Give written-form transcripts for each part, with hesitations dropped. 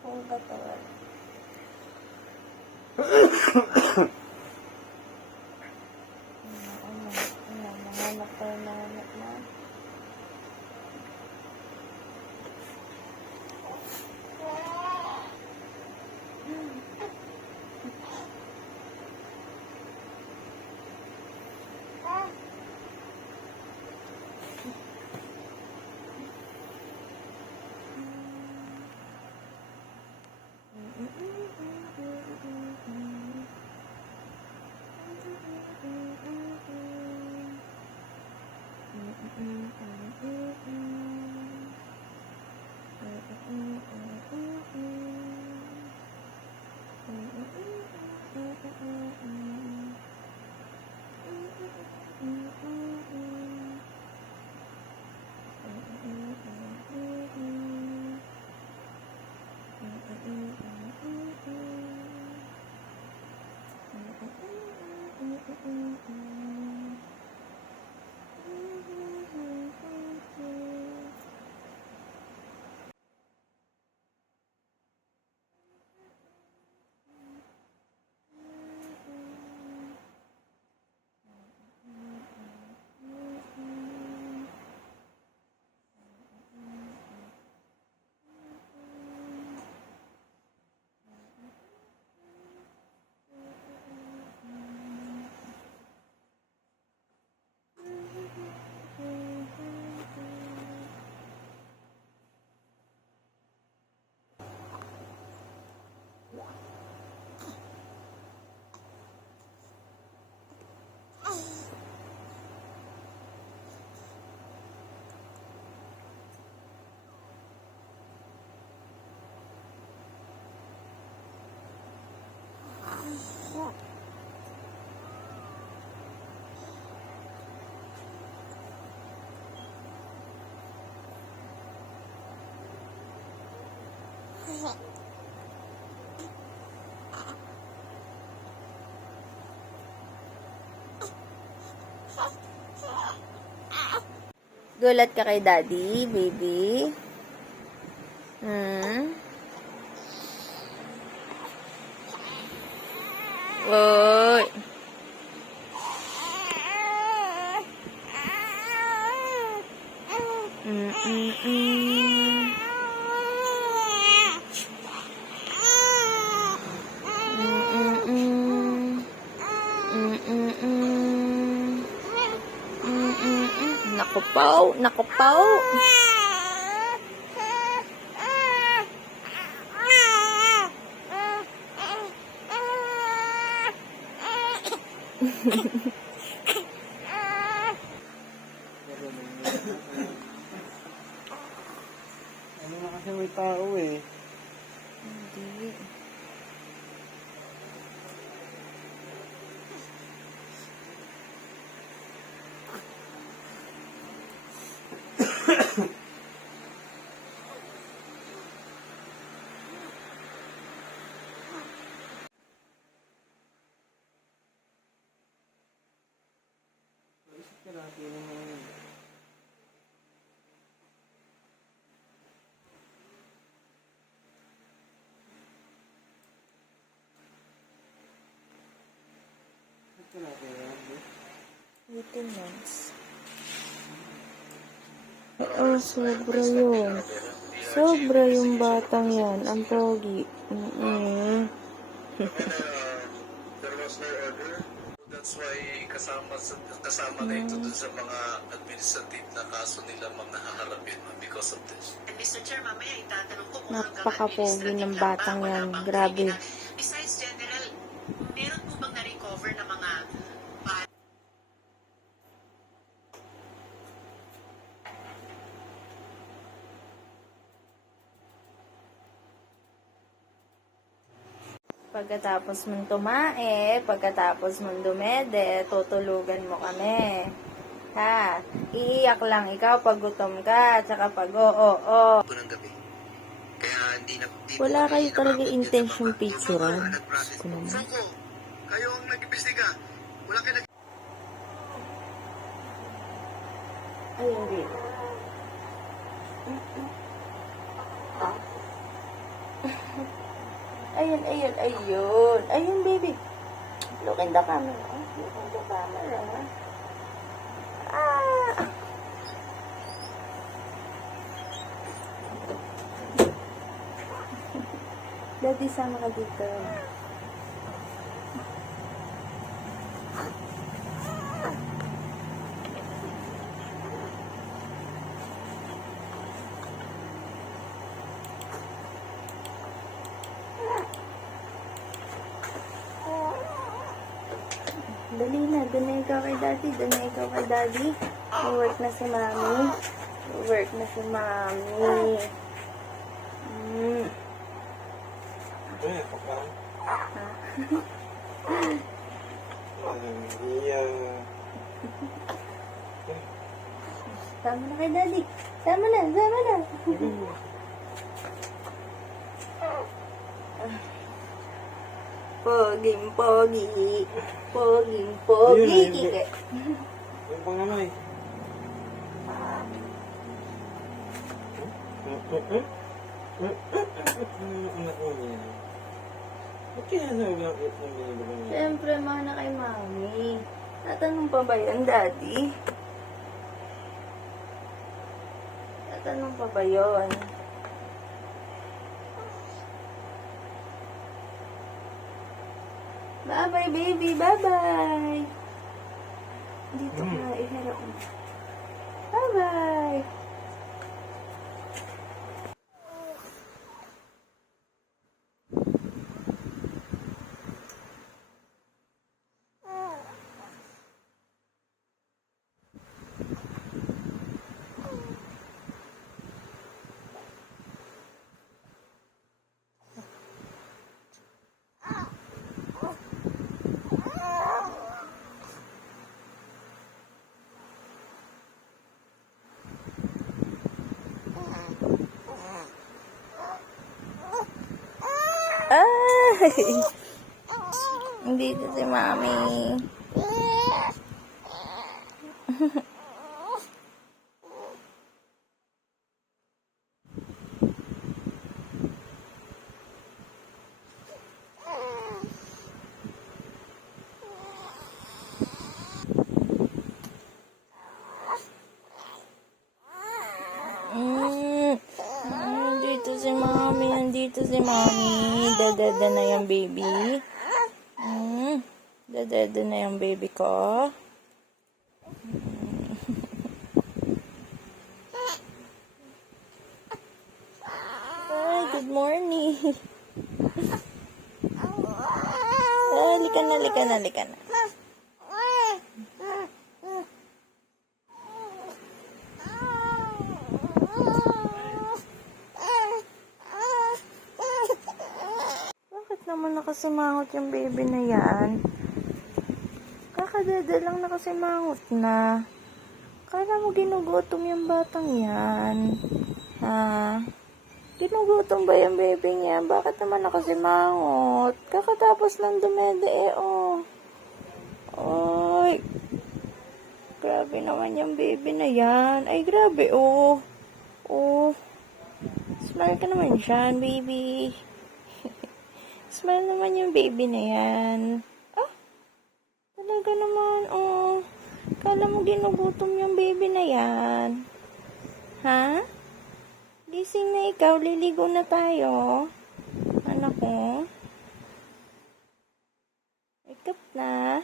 Buong katawan. Nanganap tayo, nanganap na. Gulat ka kay daddy, baby? Oy. Nakupaw, nakupaw. Ano na kasi may tao eh. Hindi. Isip ka natin naman. Isip ka natin naman. 18 months. Oh, sobra yun. Sobra yung batang yan. Ang pogi. There was no order. That's why kasama na ito dun sa mga administrative na kaso nila nahaharapin because of this. And Mr. Chair, mamaya itatanong ko kung Napaka-pogi ng batang yan. Grabe. Besides, General, meron po bang na-recover na mga Pagkatapos mong tumae, pagkatapos mong dumede, tutulugan mo kami. Ha? Iiyak lang ikaw pag gutom ka, tsaka pag oo. Po ng gabi. Kaya hindi na... Wala kayo talaga intention picturean. Ko naman. Franco, kayo ang nag-imbestiga. Wala kayo nag... Ayun din. Ayun, ayun, ayun. Ayun, baby. Look in the camera. Look in the camera. Ah! Daddy, sama ka dito. Dali na, doon na ikaw kay daddy. Doon na ikaw kay daddy. Work na si mami. Work na si mami. Eh, kapag. Ha? Iya. Sama na kay daddy. Sama na, sama na. Poging pogi. Poging pogi. Ayun, ayun. Kike. Yung pangamay. Anak mo niya. Ba't kaya sa ulang it ng binibigay niya? Siyempre, mana kay mami. Tatanong pa ba yan, daddy? Tatanong pa ba yun? Bye-bye, baby. Bye-bye. Dito ka, iharap mo. Bye-bye. Ay! Dito si mami. Dito si mami. Nandito si mami. Dadada na yung baby. Dadada na yung baby ko. Ay, good morning. Ay, lika na, lika na, lika na. Bakit naman nakasimangot yung baby na yan? Kakadada lang nakasimangot na. Kala mo ginugutom yung batang yan. Ha? Ginugutom ba yung baby niya? Bakit naman nakasimangot? Kakatapos lang dumede oh. Oy. Grabe naman yung baby na yan. Ay, grabe oh. Oh. Smile ka naman siyan, baby. Smile naman yung baby na yan. Ah, talaga naman, oh. Kala mo ginugutom yung baby na yan. Ha? Gising na ikaw, liligo na tayo. Anak ko. Wake up na.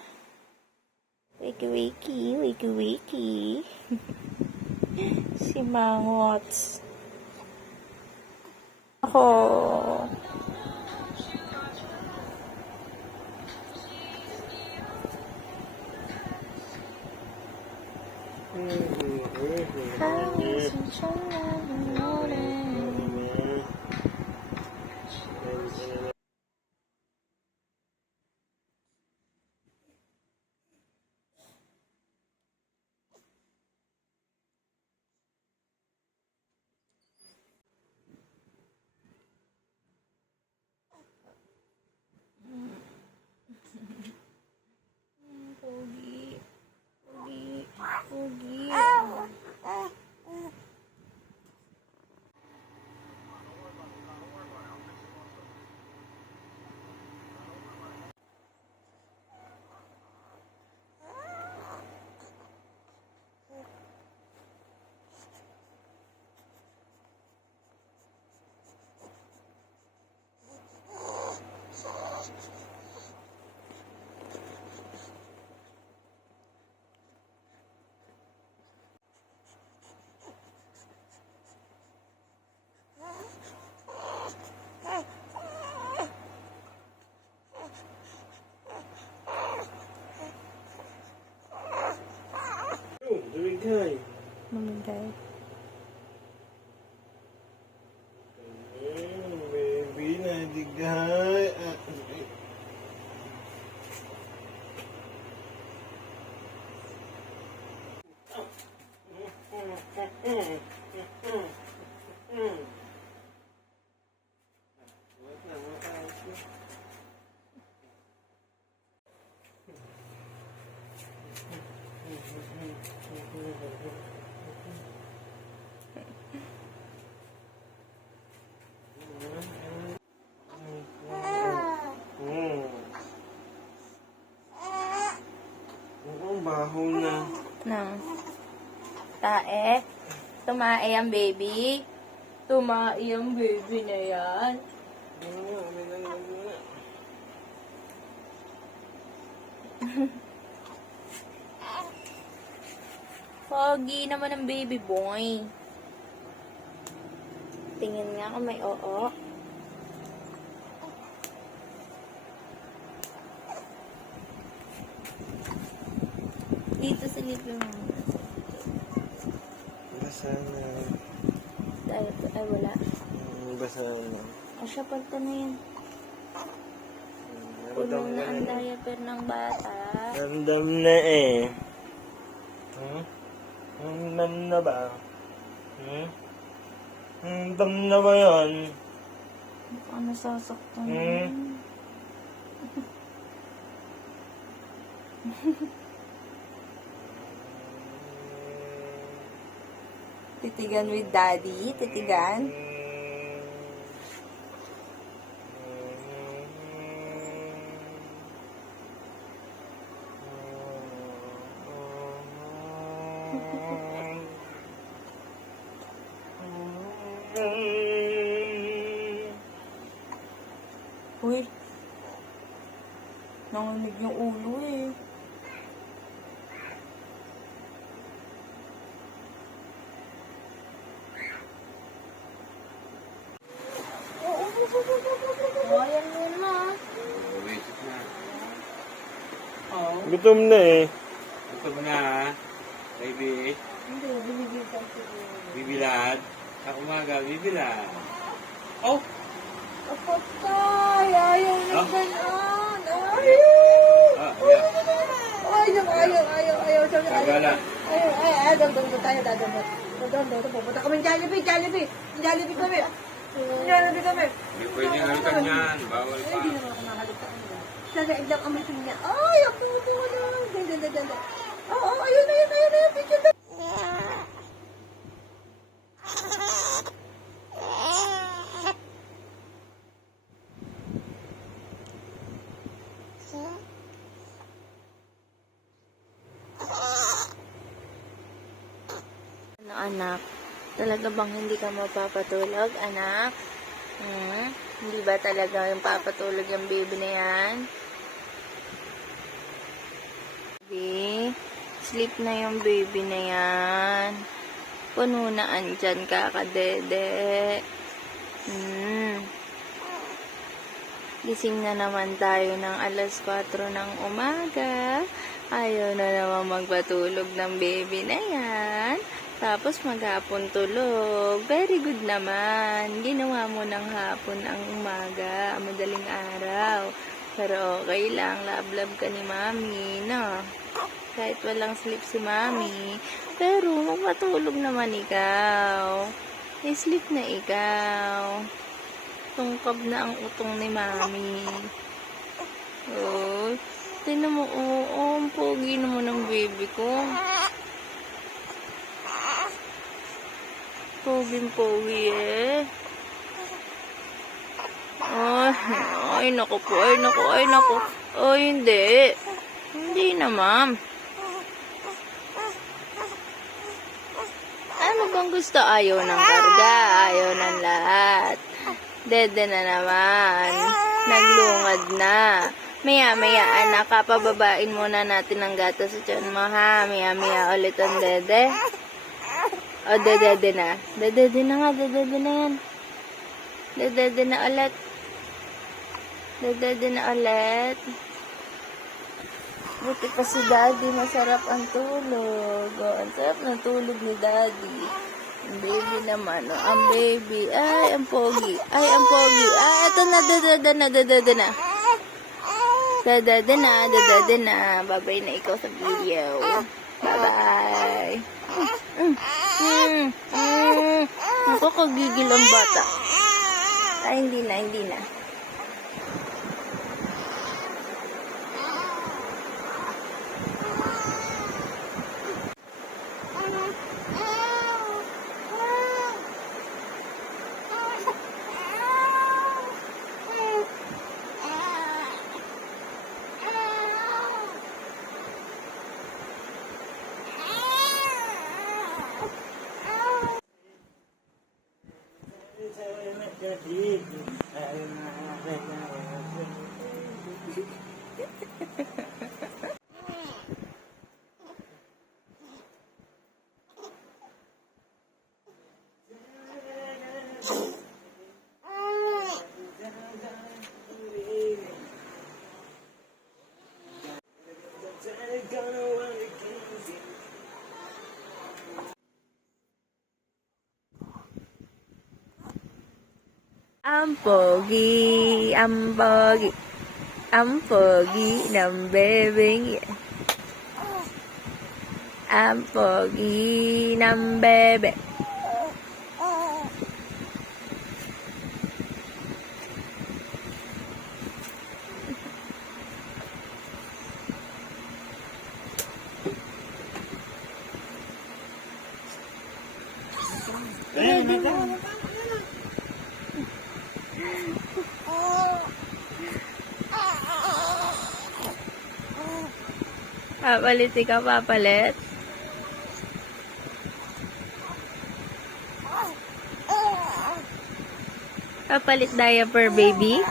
Wakey, wakey, wakey, wakey. Si Mangots. Ako. Nadigay. Namigay. Baby, nadigay. Ang baho na. Nang. Tae. Tumae ang baby. Tumae ang baby na yan. Pogi naman ang baby boy. Tingin nga kung may oo. Dito sa living room. Basa na. Ay, wala. Basa na. O siya, pagta na yan. Puno na ang diaper ng bata. Ramdam na eh. Ramdam na ba? Ramdam na ba yan? Baka nasasaktan. Titigan with daddy. Titigan. Uy. Nanginig yung ulo eh. Ayan yun na. Gutom na eh. Ito mo na, baby. Hindi, binigyan ka siya. Bibilad. Sa umaga, bibilad. Oh! Apatay! Ayaw na Ah? ganon! Ah, yeah. Ayaw. Sabi, Pagala. Ayaw, doon tayo, doon. Pupunta kami Jollibee kami. Jollibee kami. Hindi pwede halikan yan. Bawal pa. Hindi naman ako mahalita. Nagaig lang kami niya. Ay, ang puto ko na. Ganda. Oo, ayun na. Picture na. Ano, anak? Talaga bang hindi ka mapapatulog, anak? Hindi ba talaga yung papatulog yung baby na yan? Baby, sleep na yung baby na yan. Puno na andyan, kakadede. Gising na naman tayo ng alas 4 ng umaga. Ayaw na naman magpatulog ng baby na yan. Tapos maghapon tulog. Very good naman. Ginawa mo ng hapon ang umaga, madaling araw. Pero okay lang, love ka ni mami, no? Kahit walang sleep si mami. Pero magpatulog naman ikaw. I-sleep na ikaw. Tungkab na ang utong ni mami. Oh, tinan mo, ang pogi naman ng baby ko. Pogi eh. Ay, naku po. Ay, hindi. Hindi na, ma'am. Ano bang gusto? Ayaw ng karga. Ayaw ng lahat. Dede na naman. Naglungad na. Maya, anak, pababain muna natin ang gatas sa tiyan mo, ha? Maya, ulit ang dede. O, dede na. Dede na nga, dede na yan. Dede na ulit. Dede na ulit. Buti pa si Daddy, masarap ang tulog. Oh, ang sarap ng tulog ni Daddy. Ang baby naman, oh, ang baby. Ay, ang pogi. Ay, ang pogi. Ay, eto na, dadada na. Dadada na. Babay na ikaw sa video. Bye-bye. Ako, kagigil ang bata. Ay, hindi na. Ang pogi ng bebeng yan. Ang pogi ng bebe. Papalit ikaw, papalit. Papalit diaper, baby.